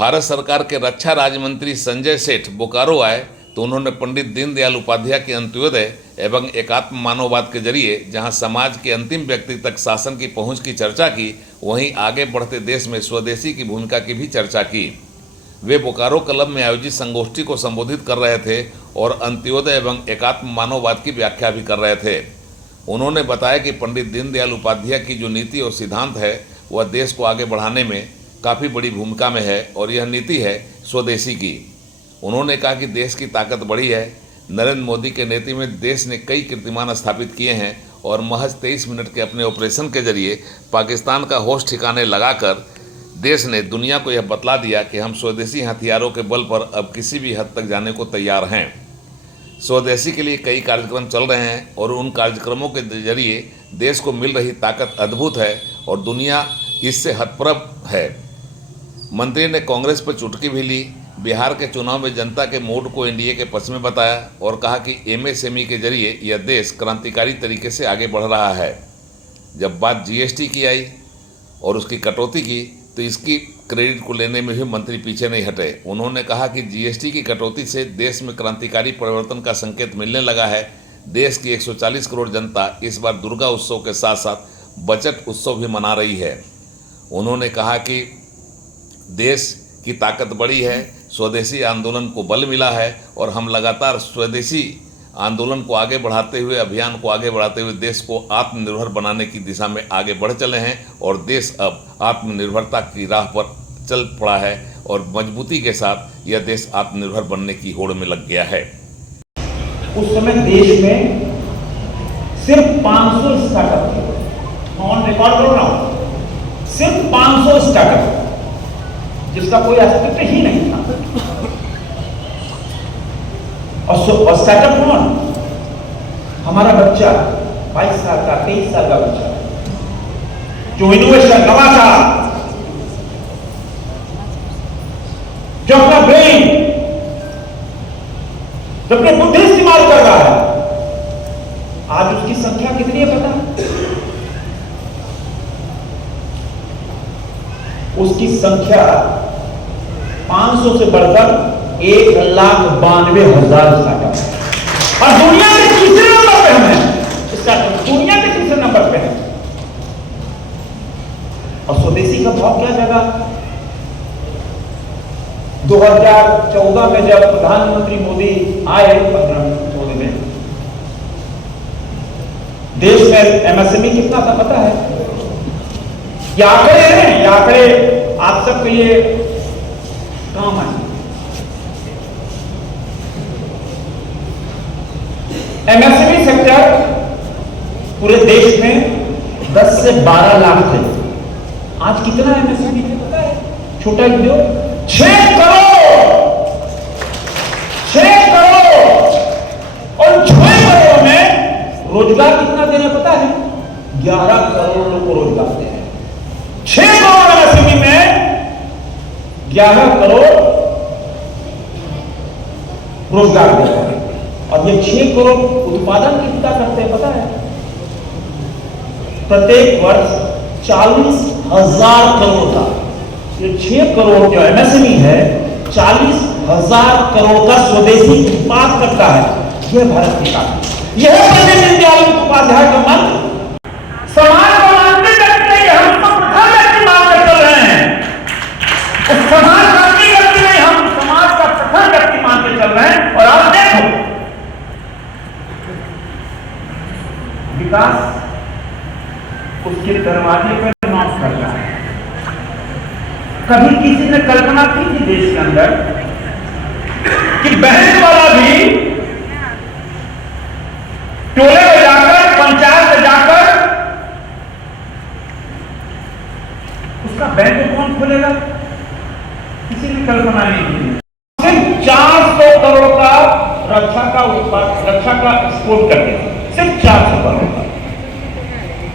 भारत सरकार के रक्षा राज्य मंत्री संजय सेठ बोकारो आए तो उन्होंने पंडित दीनदयाल उपाध्याय के अंत्योदय एवं एकात्म मानववाद के जरिए जहां समाज के अंतिम व्यक्ति तक शासन की पहुंच की चर्चा की, वहीं आगे बढ़ते देश में स्वदेशी की भूमिका की भी चर्चा की। वे बोकारो क्लब में आयोजित संगोष्ठी को संबोधित कर रहे थे और अंत्योदय एवं एकात्म मानववाद की व्याख्या भी कर रहे थे। उन्होंने बताया कि पंडित दीनदयाल उपाध्याय की जो नीति और सिद्धांत है वह देश को आगे बढ़ाने में काफ़ी बड़ी भूमिका में है और यह नीति है स्वदेशी की। उन्होंने कहा कि देश की ताकत बड़ी है। नरेंद्र मोदी के नेतृत्व में देश ने कई कीर्तिमान स्थापित किए हैं और महज 23 मिनट के अपने ऑपरेशन के जरिए पाकिस्तान का होश ठिकाने लगाकर देश ने दुनिया को यह बतला दिया कि हम स्वदेशी हथियारों के बल पर अब किसी भी हद तक जाने को तैयार हैं। स्वदेशी के लिए कई कार्यक्रम चल रहे हैं और उन कार्यक्रमों के जरिए देश को मिल रही ताकत अद्भुत है और दुनिया इससे हतप्रभ है। मंत्री ने कांग्रेस पर चुटकी भी ली। बिहार के चुनाव में जनता के मूड को एनडीए के पक्ष में बताया और कहा कि एमएसएमई के जरिए यह देश क्रांतिकारी तरीके से आगे बढ़ रहा है। जब बात जीएसटी की आई और उसकी कटौती की तो इसकी क्रेडिट को लेने में भी मंत्री पीछे नहीं हटे। उन्होंने कहा कि जीएसटी की कटौती से देश में क्रांतिकारी परिवर्तन का संकेत मिलने लगा है। देश की 140 करोड़ जनता इस बार दुर्गा उत्सव के साथ साथ बजट उत्सव भी मना रही है। उन्होंने कहा कि देश की ताकत बड़ी है, स्वदेशी आंदोलन को बल मिला है और हम लगातार स्वदेशी आंदोलन को आगे बढ़ाते हुए, अभियान को आगे बढ़ाते हुए देश को आत्मनिर्भर बनाने की दिशा में आगे बढ़ चले हैं और देश अब आत्मनिर्भरता की राह पर चल पड़ा है और मजबूती के साथ यह देश आत्मनिर्भर बनने की होड़ में लग गया है। उस समय देश में सिर्फ 500 स्टार्टअप थे। ऑन रिकॉर्ड करो ना, सिर्फ 500 स्टार्टअप जिसका कोई अस्तित्व ही नहीं था। और स्टार्टअप कौन? हमारा बच्चा 22 साल का, 23 साल का बच्चा जो इनोवेशन, नवाचार, जो अपना ब्रेन, जो अपनी बुद्धि इस्तेमाल कर रहा है, आज उसकी संख्या कितनी है पता? उसकी संख्या 500 से बढ़कर 1,92,000 स्टार्टअप और दुनिया के तीसरे नंबर पे हैं। स्टार्टअप दुनिया के तीसरे नंबर पे है। और स्वदेशी का भाव क्या जगह? 2014 में जब प्रधानमंत्री मोदी आए 15 में देश में एमएसएमई कितना था पता है? ये आंकड़े हैं, ये आंकड़े आप सबके लिए काम आए। एमएसएमई सेक्टर पूरे देश में 10 से 12 लाख थे। आज कितना एमएसएमई है पता है? छोटा उद्योग 6 करोड़, 6 करोड़ और 6 करोड़ में रोजगार कितना दे रहे पता है? 11 करोड़ लोगों को रोजगार दे रहे हैं। 6 करोड़ एमएसएमई में 11 करोड़ रोजगार दे रहे हैं। और ये 6 करोड़ उत्पादन कितना करते हैं पता है? प्रत्येक वर्ष 40,000 करोड़ का, ये 6 करोड़ जो एमएसएमई है 40,000 करोड़ का स्वदेशी उत्पाद करता है। यह भारत की ताकत, यह पंडित दीनदयाल उपाध्याय का मंत्र। समाज को मानते करते हम तो प्रथम व्यक्ति मानकर चल रहे हैं। उस समाज का व्यक्ति नहीं, हम समाज का प्रथम व्यक्ति मानकर चल रहे हैं। और आप देखो विकास उसके दरवाजे पर नॉक कर रहा है। कभी किसी ने कल्पना की थी देश के अंदर कि बहन वाला भी टोले में जाकर, पंचायत में जाकर उसका बैंक अकाउंट खोलेगा? किसी ने कल्पना नहीं की। सिर्फ 400 करोड़ का रक्षा का एक्सपोर्ट करते हैं, सिर्फ 400 करोड़ का।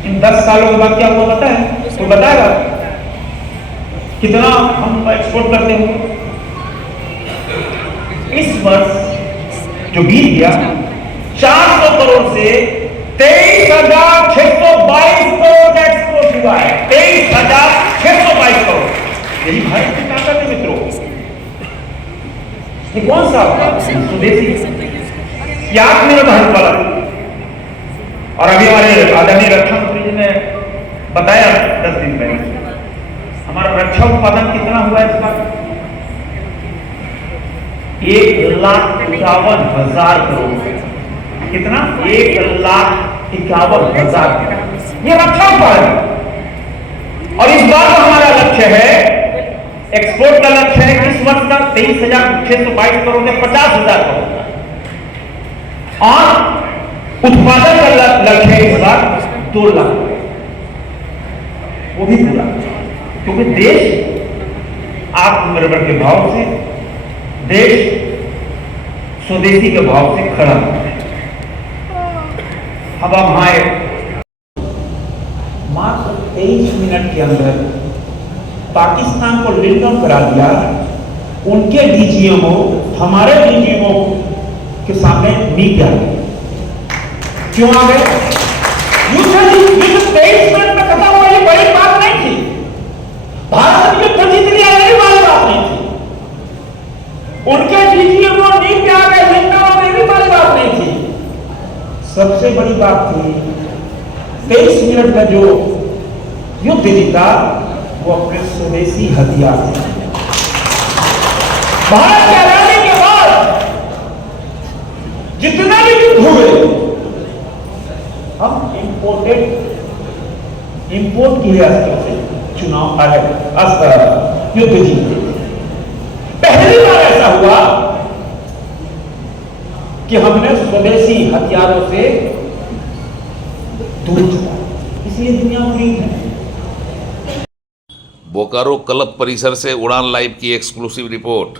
इन 10 सालों के बाद क्या हुआ पता है? तो बताएगा कितना हम एक्सपोर्ट करते हैं। इस वर्ष जो बीत गया 400 करोड़ से 23,622 करोड़ का एक्सपोर्ट हुआ है। 23,622 करोड़। यही भारत की ताकत है मित्रों। ये कौन सा स्वदेशी ये आत्मनिर्भर भारत। और अभी हमारे आदरणीय रक्षा मंत्री जी ने बताया 10 दिन पहले हमारा रक्षा उत्पादन कितना हुआ है इस बार 1,51,000 करोड़। कितना 1,51,000 ये रक्षा उत्पादन। और इस बार का हमारा लक्ष्य है एक्सपोर्ट का लक्ष्य है किस वर्ष का 23,622 करोड़ से 50,000 करोड़ और उत्पादन का लक्ष्य है इस बार 2 लाख वो भी पूरा क्योंकि देश आत्मनिर्भर के भाव से देश स्वदेशी के भाव से खड़ा है। अब हमारे मात्र 23 मिनट के अंदर पाकिस्तान को लिंक डाउन करा दिया। उनके डीजीएमओ हमारे डीजीएमओ के सामने नीचे आ गए। क्यों आ गए? युद्ध 23 मिनट में खत्म हुआ ये बड़ी बात नहीं थी। भारत युद्ध जीत लिया ये बड़ी बात नहीं थी। उनके डीजीएमओ नीचे आ गए लिंक डाउन ये भी बड़ी बात नहीं थी। सबसे बड़ी बात थी 23 मिनट में जो युद्ध जीता वो अपने स्वदेशी हथियार से। भारत के आजादी के बाद जितना भी युद्ध हुए हम इंपोर्ट किए अस्त्र से चुनाव युद्ध जीते। पहली बार ऐसा हुआ कि हमने स्वदेशी हथियारों से दूर चुका, इसलिए दुनिया गरीब है। बोकारो क्लब परिसर से उड़ान लाइव की एक्सक्लूसिव रिपोर्ट।